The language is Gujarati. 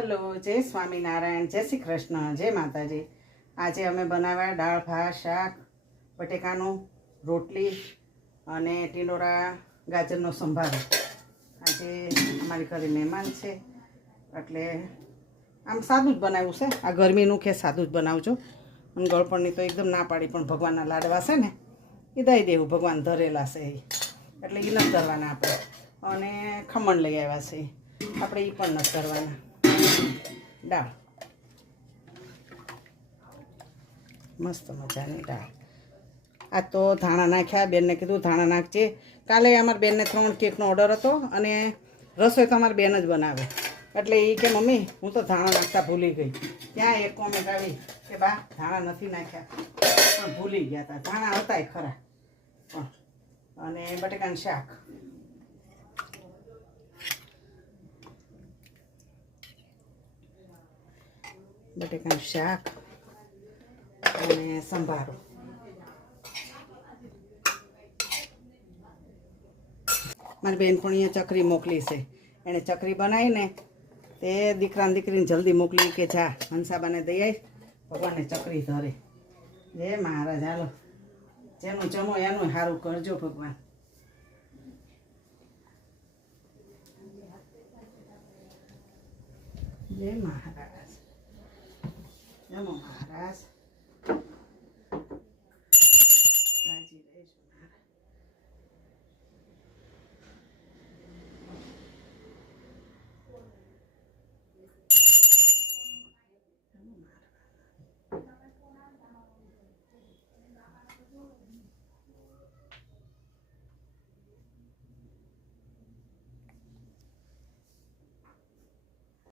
હેલો, જય સ્વામિનારાયણ, જય શ્રી કૃષ્ણ, જય માતાજી. આજે અમે બનાવ્યા દાળ ભાત શાક બટેકાનું રોટલી અને ટીંડોરા ગાજરનો સંભારો. આજે અમારી ઘરે મહેમાન છે એટલે આમ સાદું જ બનાવ્યું છે. આ ગરમીનું કે સાદું જ બનાવજો. અને ગળપણની તો એકદમ ના પાડી, પણ ભગવાનના લાડવા છે ને એ દઈ દેવું. ભગવાન ધરેલા છે એટલે એ નથી કરવાના આપણે. અને ખમણ લઈ આવ્યા છે આપણે, એ પણ નથી કરવાના. દાળ મસ્ત મજાની દાળ. આ તો ધાણા નાખ્યા. બેનને કીધું ધાણા નાખજે. કાલે અમારા બેનને 3 કેકનો ઓર્ડર હતો અને રસોઈ તો અમારી બેન જ બનાવે. એટલે એ કે મમ્મી હું તો ધાણા નાખતા ભૂલી ગઈ. ત્યાં એક કોમેન્ટ આવી કે બા ધાણા નથી નાખ્યા, પણ ભૂલી ગયા હતા. ધાણા હતા ખરા પણ. અને બટેકાનું શાક. બટેકાનું શાક અને સંભારો. મારી બેન પણ અહીંયા ચકરી મોકલી છે. એણે ચકરી બનાવીને તે દીકરાને દીકરીને જલ્દી મોકલી કે જા હંસાબાને દઈ આવી, ભગવાનને ચકરી ધરે. જય મહારાજ. હાલો, જેનું જમો એનું સારું કરજો ભગવાન. જય મહારાજ. જમો મહારાજ.